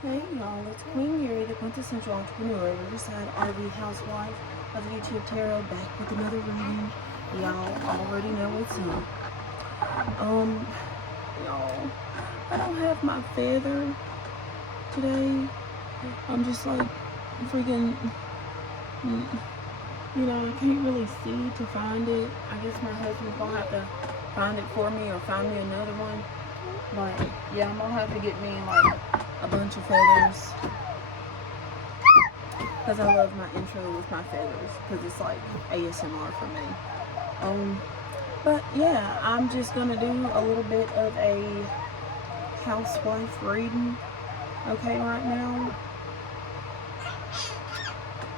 Hey y'all, it's Queen Yuri, the quintessential entrepreneur, Riverside RV housewife of YouTube Tarot, back with another reading. Y'all already know what's up. Y'all, I don't have my feather today. I'm just like freaking, I can't really see to find it. I guess my husband's gonna have to find it for me or find me another one. But yeah, I'm gonna have to get me like a bunch of feathers because I love my intro with my feathers because it's like ASMR for me. But yeah, I'm just gonna do a little bit of a housewife reading, okay, right now.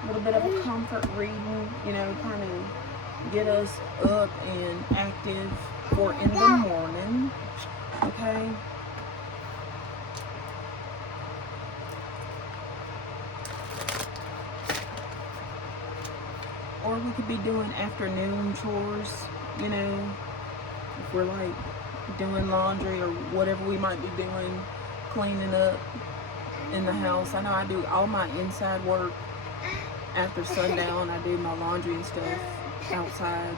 A little bit of a comfort reading, kind of get us up and active for in the morning, okay? Or we could be doing afternoon chores, if we're like doing laundry or whatever we might be doing, cleaning up in the house. I know I do all my inside work after sundown. I do my laundry and stuff outside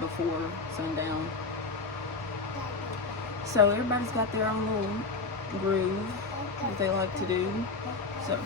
before sundown. So everybody's got their own little groove that they like to do. So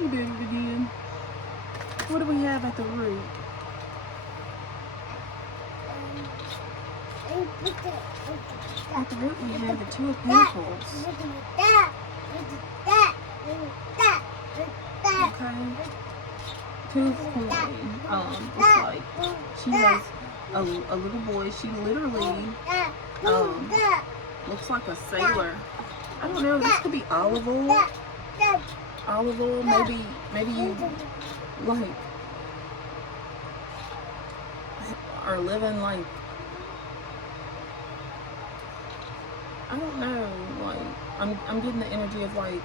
you did it again. What do we have at the root? At the root we have the Two of Pentacles. Okay. Two of Coins. It's like she has a little boy. She literally looks like a sailor. I don't know, this could be olive oil. Olive oil, maybe you like are living like, I don't know, like I'm getting the energy of like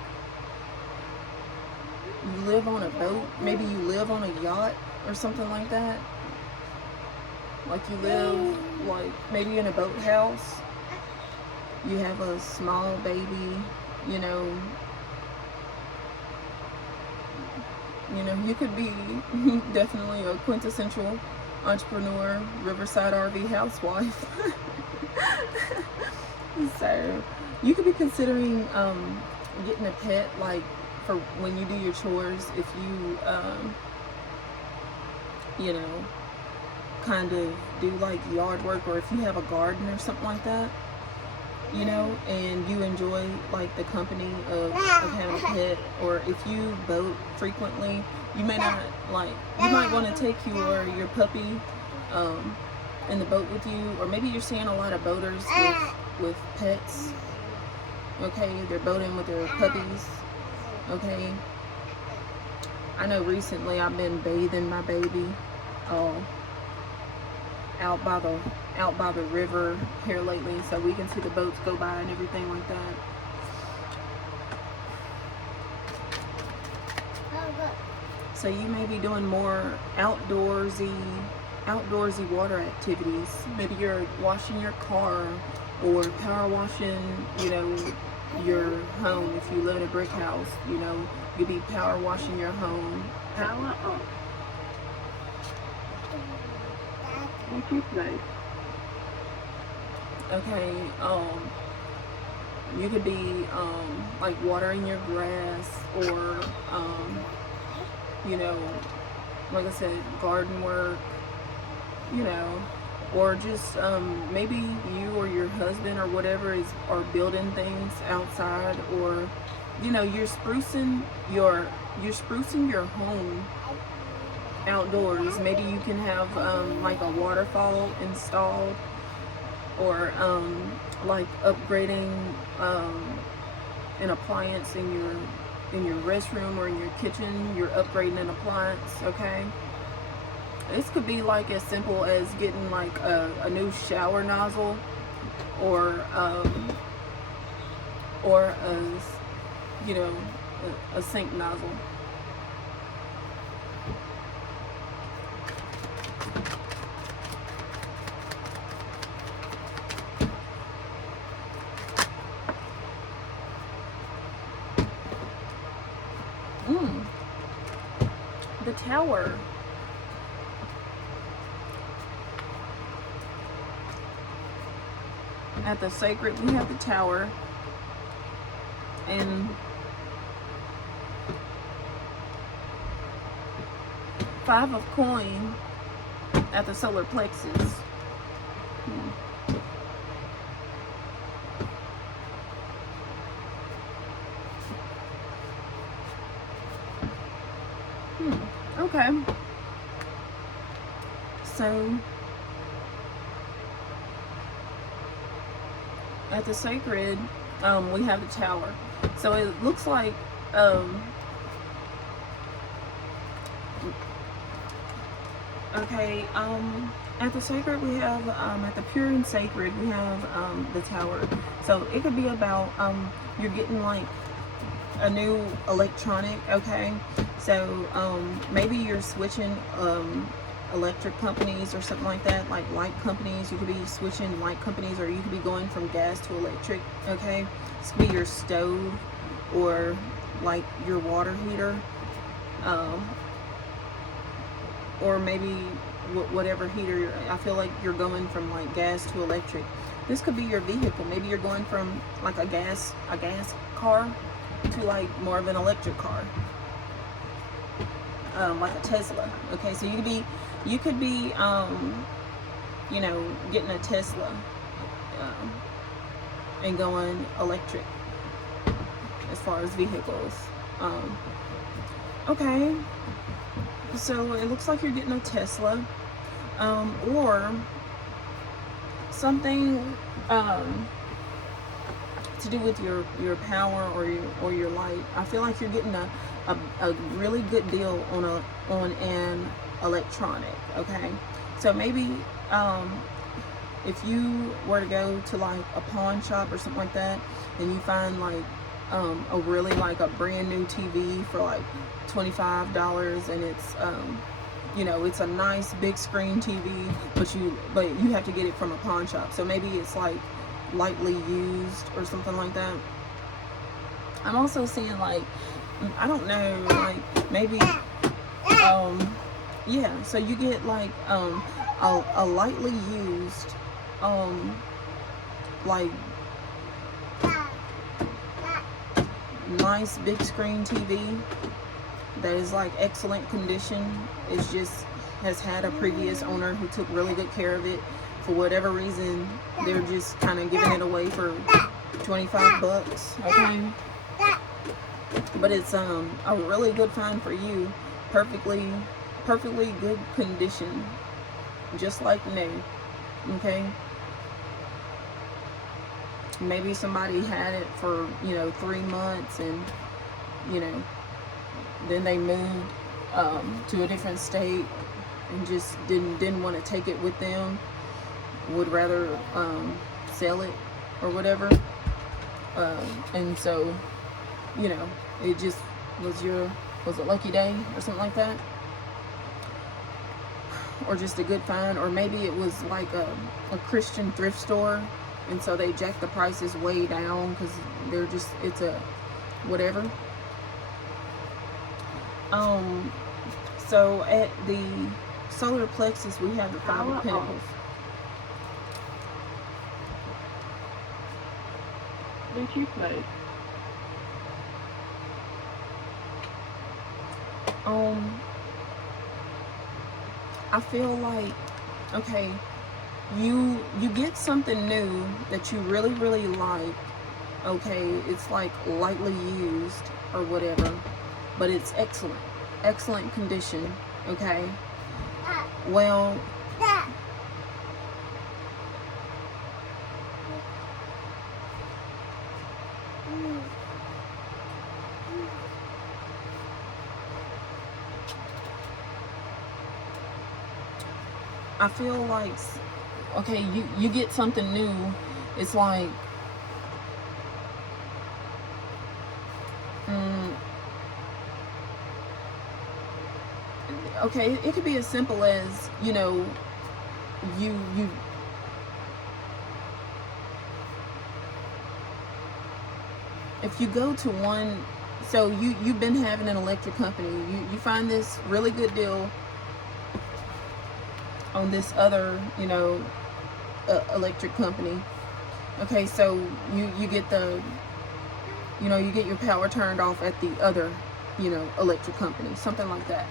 you live on a boat, maybe you live on a yacht or something like that. Like you live like maybe in a boathouse. You have a small baby, you could be definitely a quintessential entrepreneur, Riverside RV housewife. So you could be considering getting a pet, like for when you do your chores, if you kind of do like yard work, or if you have a garden or something like that, and you enjoy like the company of having a pet, or if you boat frequently, you may not like, you might want to take your puppy in the boat with you, or maybe you're seeing a lot of boaters with pets, okay, they're boating with their puppies, okay. I know recently I've been bathing my baby out by the river here lately, so we can see the boats go by and everything like that. So you may be doing more outdoorsy water activities. Maybe you're washing your car or power washing, your home. If you live in a brick house, you'll be power washing your home. Power up. Thank you, babe. Okay, you could be like watering your grass, or like I said, garden work, or just maybe you or your husband or whatever are building things outside, or you're sprucing your home outdoors. Maybe you can have like a waterfall installed, or like upgrading an appliance in your restroom or in your kitchen. You're upgrading an appliance, okay? This could be like as simple as getting like a new shower nozzle, or you know, a sink nozzle. The tower. At the sacred, we have the tower, and 5 of coin at the solar plexus. Okay. So at the sacred, we have the tower. So it looks like okay, at the sacred we have at the pure and sacred we have the tower. So it could be about you're getting like a new electronic, okay? So maybe you're switching electric companies or something like that, like light companies. You could be switching light companies, or you could be going from gas to electric, okay? This could be your stove or like your water heater, or maybe whatever heater. I feel like you're going from like gas to electric. This could be your vehicle. Maybe you're going from like a gas car to like more of an electric car, like a Tesla. Okay, so you could be you know, getting a Tesla and going electric as far as vehicles. Okay, so it looks like you're getting a Tesla, or something to do with your power or your light. I feel like you're getting a really good deal on an electronic. Okay, so maybe if you were to go to like a pawn shop or something like that, and you find like a really like a brand new TV for like $25, and it's you know, it's a nice big screen TV, but you have to get it from a pawn shop. So maybe it's like lightly used or something like that. I'm also seeing like, I don't know, like maybe yeah, so you get like a lightly used like nice big screen TV that is like excellent condition. It's just has had a previous owner who took really good care of it. For whatever reason, they're just kind of giving it away for $25, okay? But it's a really good find for you. Perfectly good condition, just like new, okay? Maybe somebody had it for, you know, 3 months, and you know, then they moved to a different state and just didn't want to take it with them, would rather sell it or whatever, and so, you know, it just was a lucky day or something like that, or just a good find. Or maybe it was like a Christian thrift store, and so they jacked the prices way down because they're just, it's a whatever. So at the solar plexus we have the 5 of Pentacles. Did you play? I feel like, okay, you get something new that you really like, okay? It's like lightly used or whatever, but it's excellent condition, okay? Well, I feel like, okay, you get something new. It's like, mm, okay, it could be as simple as, you know, you if you go to one, so you've been having an electric company, you find this really good deal on this other, you know, electric company. Okay, so you get the, you know, you get your power turned off at the other, you know, electric company, something like that.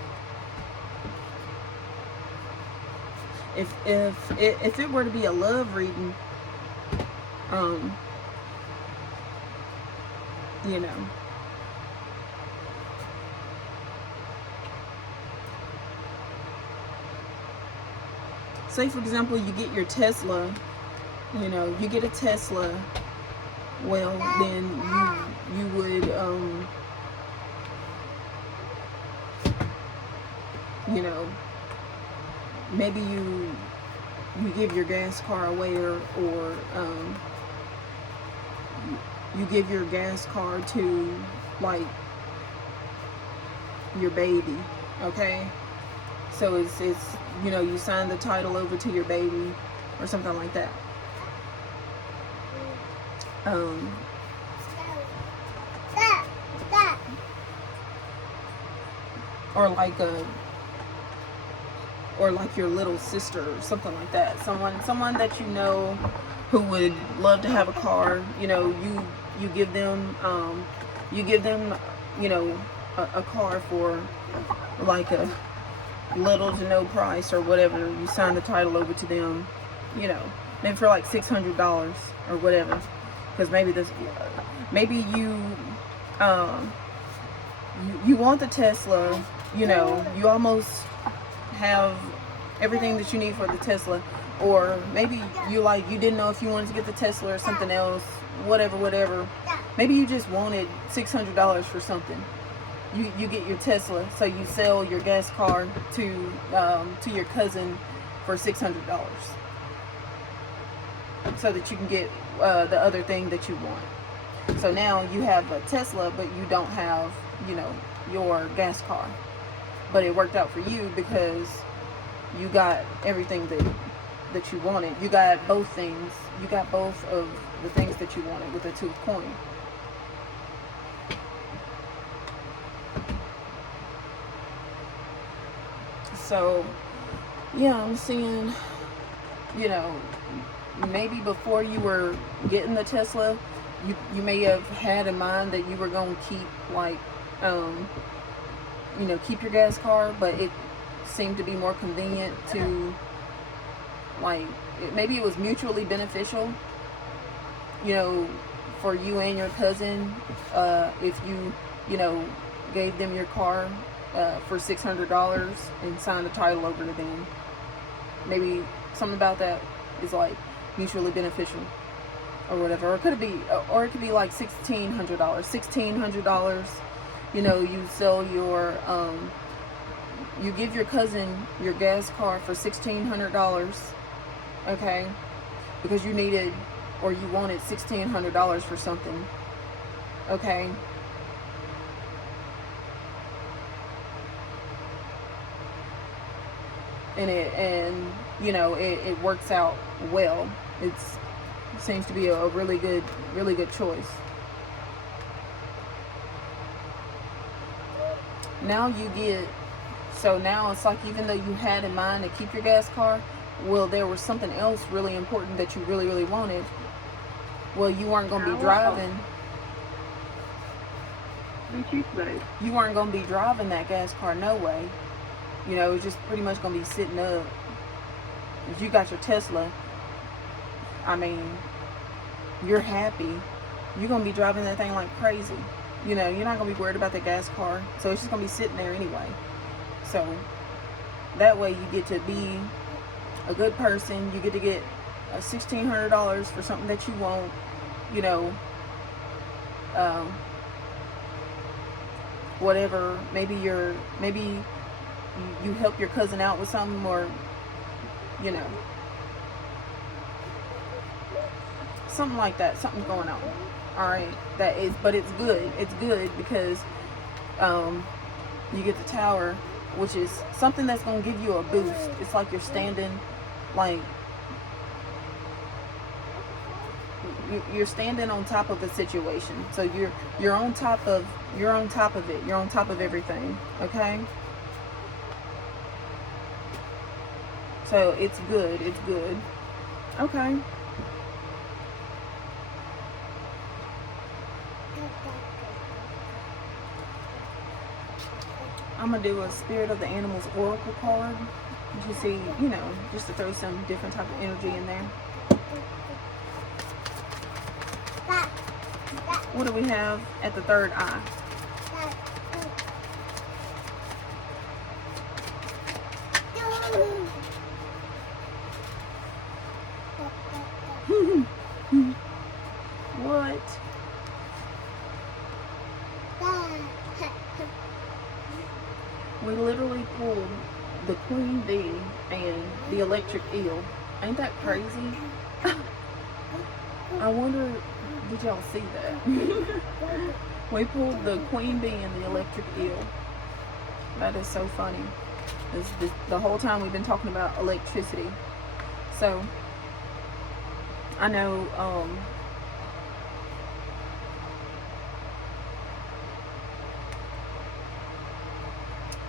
If it were to be a love reading, you know, say for example you get your Tesla, you know, you get a Tesla, well then you would you know, maybe you give your gas car away, or you give your gas car to like your baby, okay? So it's you know, you sign the title over to your baby or something like that. Or like a, or like your little sister or something like that. Someone that you know who would love to have a car. You know, you give them you know, a car for like a little to no price or whatever. You sign the title over to them, you know, maybe for like $600 or whatever. Because maybe you you want the Tesla, you know, you almost have everything that you need for the Tesla, or maybe you didn't know if you wanted to get the Tesla or something else, whatever. Maybe you just wanted $600 for something. You get your Tesla, so you sell your gas car to your cousin for $600, so that you can get the other thing that you want. So now you have a Tesla, but you don't have, you know, your gas car. But it worked out for you because you got everything that you wanted. You got both things. You got both of the things that you wanted with a tooth coin. So, yeah, I'm seeing, you know, maybe before you were getting the Tesla, you may have had in mind that you were going to keep, like, you know, keep your gas car, but it seemed to be more convenient to, like, maybe it was mutually beneficial, you know, for you and your cousin, if you know, gave them your car for $600 and signed the title over to them. Maybe something about that is like mutually beneficial or whatever. Or it could be like $1,600. You know, you sell your you give your cousin your gas car for $1,600, okay, because you needed or you wanted $1,600 for something, okay. And you know, it works out well. It seems to be a really good choice. Now now it's like, even though you had in mind to keep your gas car, well, there was something else really important that you really wanted. Well, you weren't going to be driving. You weren't going to be driving that gas car, no way. You know, it's just pretty much going to be sitting up. If you got your Tesla, I mean, you're happy. You're going to be driving that thing like crazy. You know, you're not going to be worried about the gas car. So it's just going to be sitting there anyway. So that way you get to be a good person. You get to get $1,600 for something that you want. You know, whatever. Maybe you help your cousin out with something, or you know, something like that. Something's going on. All right, that is, but it's good. It's good because you get the tower, which is something that's going to give you a boost. It's like you're standing, like you're standing on top of the situation. So you're on top of it. You're on top of everything. Okay. So it's good. It's good. Okay. I'm going to do a Spirit of the Animals Oracle card. You see, you know, just to throw some different type of energy in there. What do we have at the third eye? What? We literally pulled the Queen Bee and the Electric Eel. Ain't that crazy? I wonder, did y'all see that? We pulled the Queen Bee and the Electric Eel. That is so funny. The whole time we've been talking about electricity. So, I know,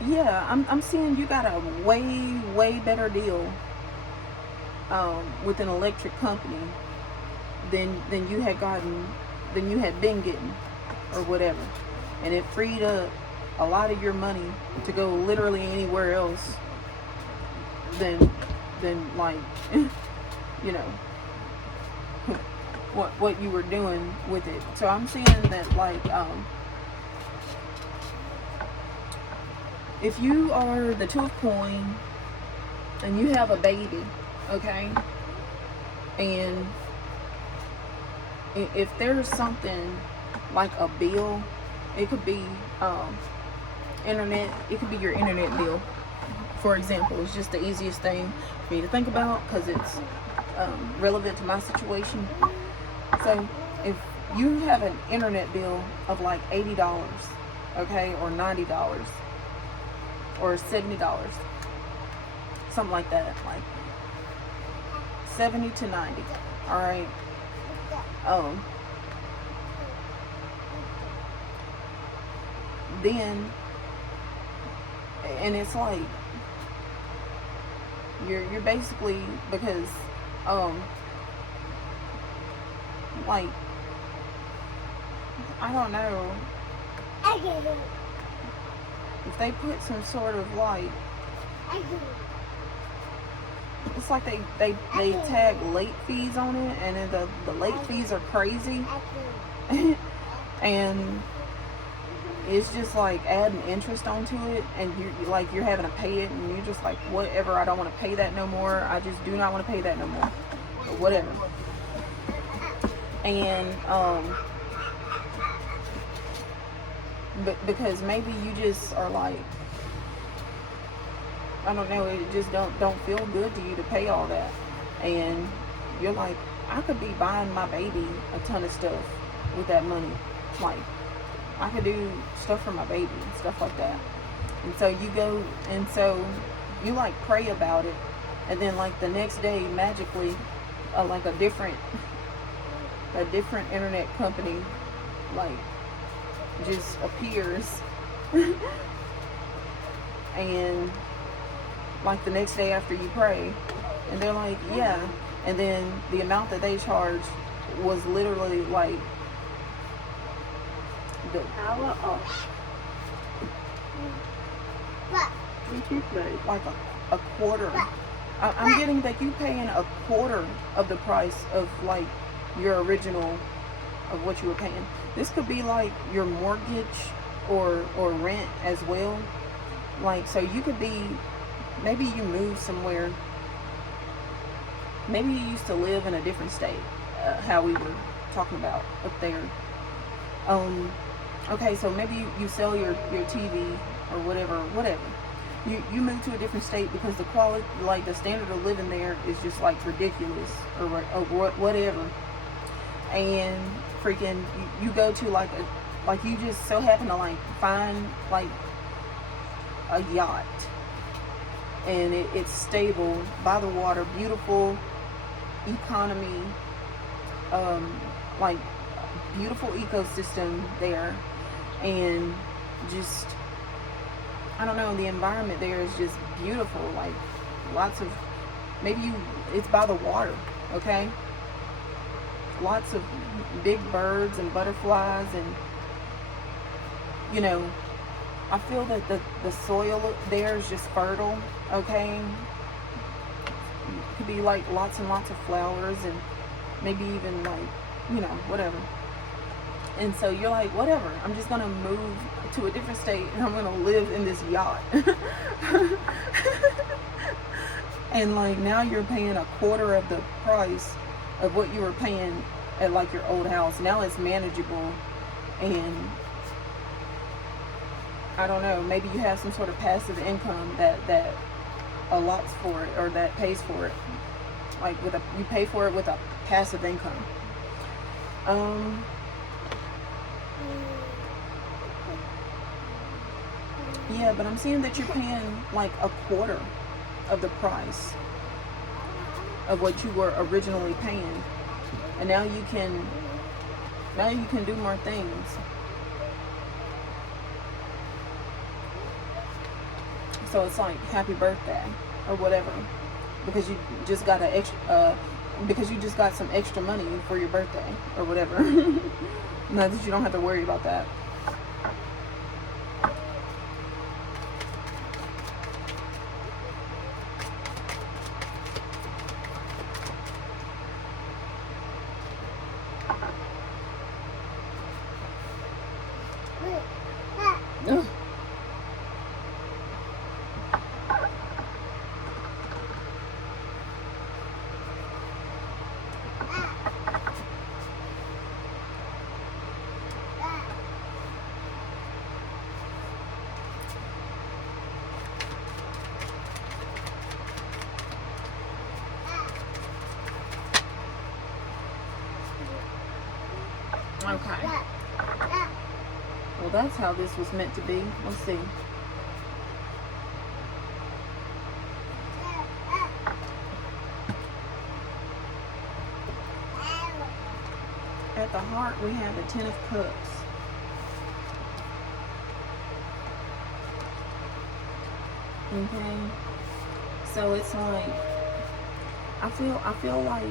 yeah, I'm seeing you got a way better deal with an electric company than you had been getting or whatever, and it freed up a lot of your money to go literally anywhere else than like you know what you were doing with it. So I'm seeing that, like, if you are the Two of Coin and you have a baby, okay, and if there's something like a bill, it could be internet, it could be your internet bill, for example. It's just the easiest thing for me to think about because it's relevant to my situation. So if you have an internet bill of like $80, okay, or $90 or $70, something like that, like 70 to 90, all right. Then, and it's like you're basically, because like, I don't know if they put some sort of like, it's like they tag late fees on it, and then the late fees are crazy. And it's just like adding interest onto it, and you're having to pay it, and you're just like, whatever, I don't want to pay that no more. I just do not want to pay that no more, or whatever. And but because maybe you just are like, I don't know, it just don't feel good to you to pay all that, and you're like, I could be buying my baby a ton of stuff with that money. Like, I could do stuff for my baby and stuff like that. And so you go, and so you like pray about it, and then like the next day, magically, like a different internet company like just appears and like the next day after you pray, and they're like, yeah, and then the amount that they charged was literally like the hour off, like a quarter. I'm getting that you paying a quarter of the price of like your original of what you were paying. This could be like your mortgage or rent as well. Like, so you could be, maybe you moved somewhere, maybe you used to live in a different state, how we were talking about up there. Okay, so maybe you sell your TV or whatever. you move to a different state because the quality, like the standard of living there is just like ridiculous or whatever. And freaking you go to like you just so happen to like find like a yacht, and it's stable by the water, beautiful economy, like beautiful ecosystem there, and just, I don't know, the environment there is just beautiful. Like lots of, it's by the water, okay? Lots of big birds and butterflies, and you know, I feel that the soil there is just fertile, okay? It could be like lots and lots of flowers, and maybe even like, you know, whatever. And so you're like, whatever, I'm just gonna move to a different state and I'm gonna live in this yacht. And like now you're paying a quarter of the price of what you were paying at like your old house. Now it's manageable, and I don't know, maybe you have some sort of passive income that allots for it, or that pays for it. Like you pay for it with a passive income. Yeah, but I'm seeing that you're paying like a quarter of the price of what you were originally paying, and now you can do more things. So it's like happy birthday or whatever, because you just got because you just got some extra money for your birthday or whatever. Not that you don't have to worry about that. Ugh. Okay. Well, that's how this was meant to be. Let's see. At the heart, we have the Ten of Cups. Okay. So it's like, I feel like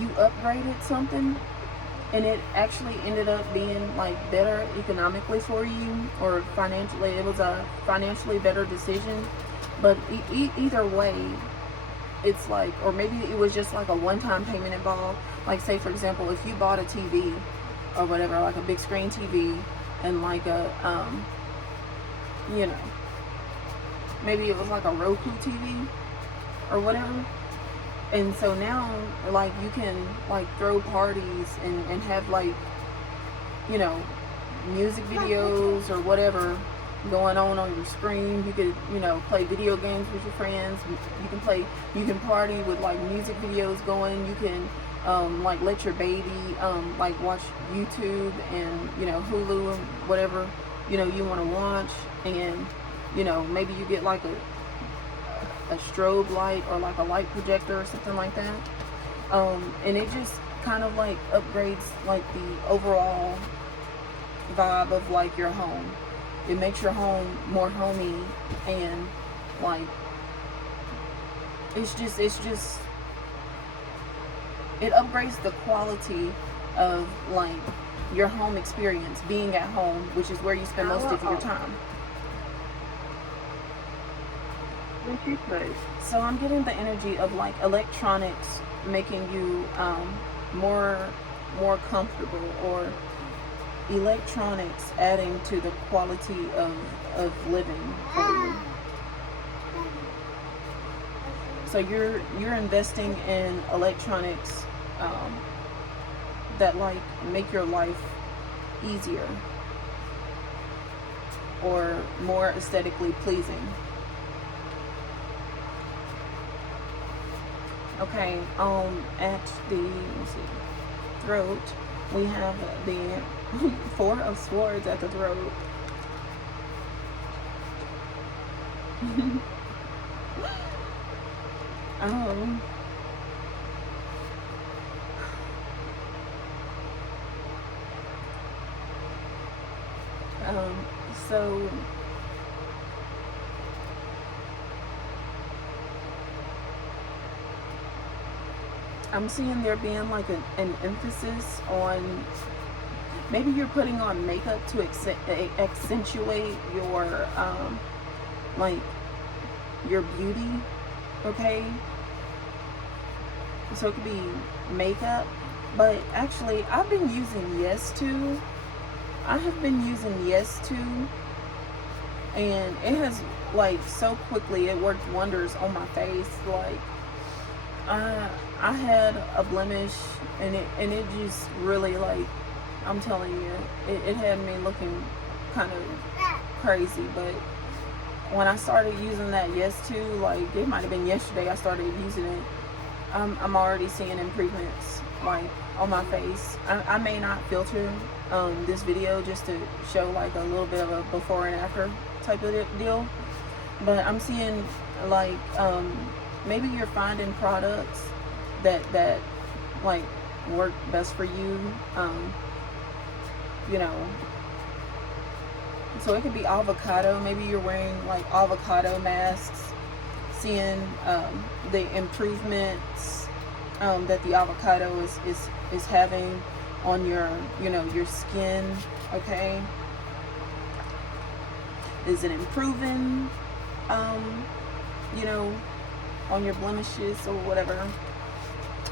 you upgraded something, and it actually ended up being like better economically for you, or financially. It was a financially better decision. But either way, it's like, or maybe it was just like a one-time payment involved. Like, say for example, if you bought a TV or whatever, like a big screen TV, and like a you know, maybe it was like a Roku TV or whatever. And so now, like, you can like throw parties and have like, you know, music videos or whatever going on your screen. You could, you know, play video games with your friends. You can party with like music videos going. You can like let your baby like watch YouTube and, you know, Hulu and whatever, you know, you want to watch. And, you know, maybe you get like a strobe light or like a light projector or something like that. And it just kind of like upgrades like the overall vibe of like your home. It makes your home more homey, and like it upgrades the quality of like your home experience, being at home, which is where you spend most of your time. So I'm getting the energy of like electronics making you more comfortable, or electronics adding to the quality of living for you. So you're investing in electronics that like make your life easier. or more aesthetically pleasing. Okay, at the, let's see, throat, we have the Four of Swords at the throat. So I'm seeing there being like an emphasis on, maybe you're putting on makeup to accentuate your like your beauty, okay? So it could be makeup, but actually I've been using Yes To. I have been using Yes To, and it has, like, so quickly, it worked wonders on my face. Like, I had a blemish, and it just really, like, I'm telling you, it had me looking kind of crazy. But when I started using that Yes To, like, it might have been yesterday I started using it, I'm already seeing improvements, like, on my face. I may not filter this video just to show like a little bit of a before and after type of deal, but I'm seeing, like, maybe you're finding products that like work best for you, you know. So it could be avocado. Maybe you're wearing like avocado masks, seeing the improvements that the avocado is having on your, you know, your skin, okay? Is it improving, you know, on your blemishes or whatever?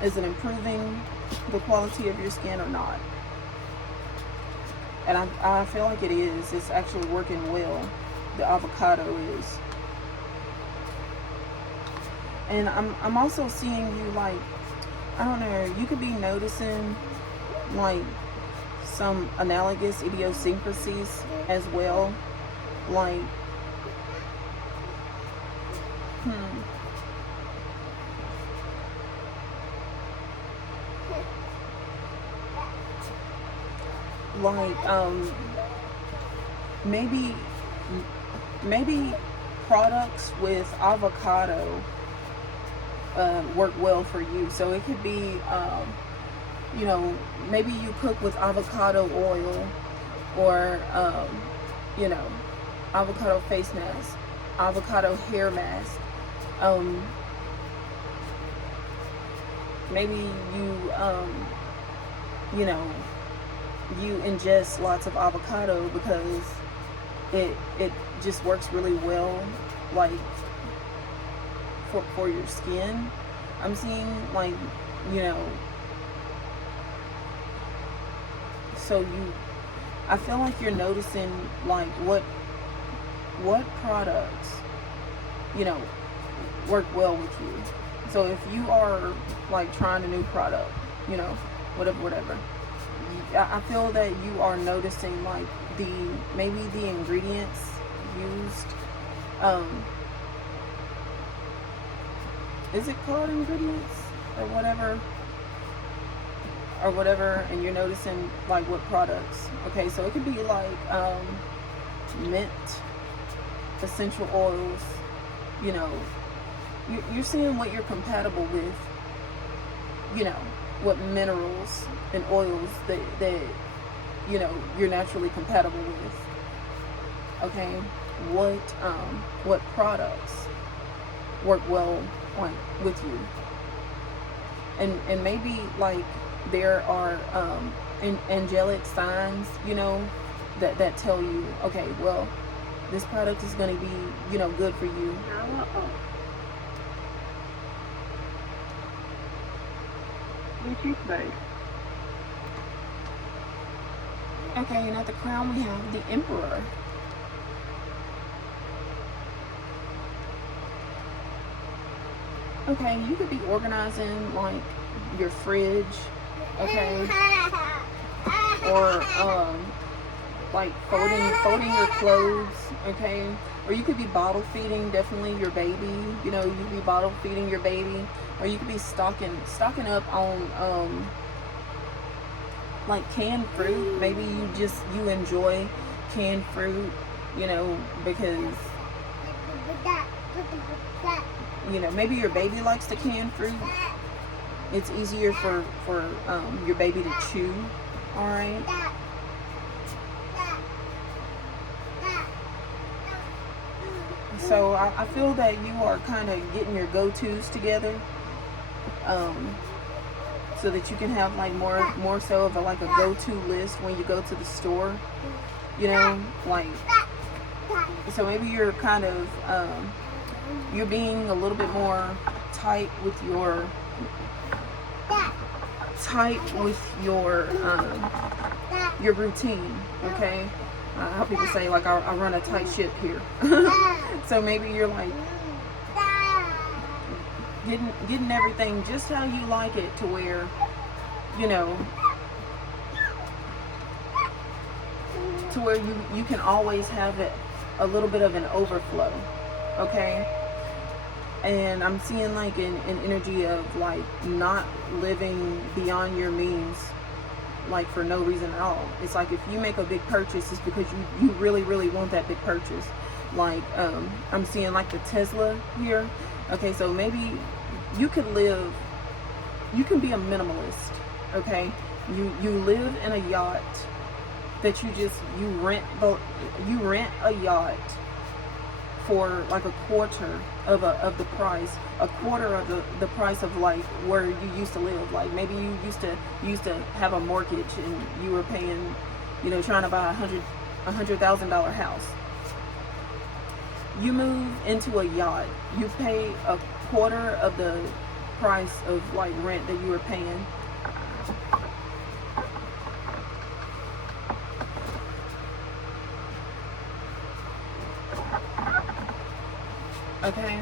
Is it improving the quality of your skin or not? And I feel like it is. It's actually working well. The avocado is. And I'm also seeing you, like, I don't know, you could be noticing like some analogous idiosyncrasies as well, like maybe products with avocado work well for you. So it could be you know, maybe you cook with avocado oil, or you know, avocado face mask, avocado hair mask. Maybe you you know, you ingest lots of avocado because it just works really well, like for your skin. I'm seeing, like, you know, so I feel like you're noticing like what products, you know, work well with you. So if you are like trying a new product, you know, whatever, I feel that you are noticing like maybe the ingredients used, is it called ingredients or whatever, and you're noticing like what products. Okay, so it could be like mint, essential oils, you know, you're seeing what you're compatible with, you know, what minerals and oils that you know you're naturally compatible with. Okay, what products work well with you, and maybe like there are angelic signs, you know, that tell you, okay, well, this product is going to be, you know, good for you. Okay, and at the crown we have the Emperor. Okay, you could be organizing like your fridge, okay, or like folding your clothes, okay? Or you could be bottle feeding definitely your baby. You know, you could be bottle feeding your baby, or you could be stocking up on like canned fruit. Maybe you enjoy canned fruit, you know, because you know, maybe your baby likes the canned fruit. It's easier for your baby to chew. All right. So I feel that you are kind of getting your go-tos together, so that you can have like more so of like a go-to list when you go to the store. You know, like, so maybe you're kind of you're being a little bit more tight with your routine, okay? How people say, like, I run a tight ship here. So maybe you're like getting everything just how you like it, to where, you know, to where you can always have it a little bit of an overflow, okay? And I'm seeing like an energy of like not living beyond your means, like for no reason at all. It's like if you make a big purchase, it's because you really, really want that big purchase. Like, I'm seeing like the Tesla here. Okay, so maybe you can be a minimalist, okay? You live in a yacht that you rent a yacht for like a quarter of the price, a quarter of the price of like where you used to live. Like maybe you used to have a mortgage and you were paying, you know, trying to buy $100,000 house. You move into a yacht, you pay a quarter of the price of like rent that you were paying. Okay.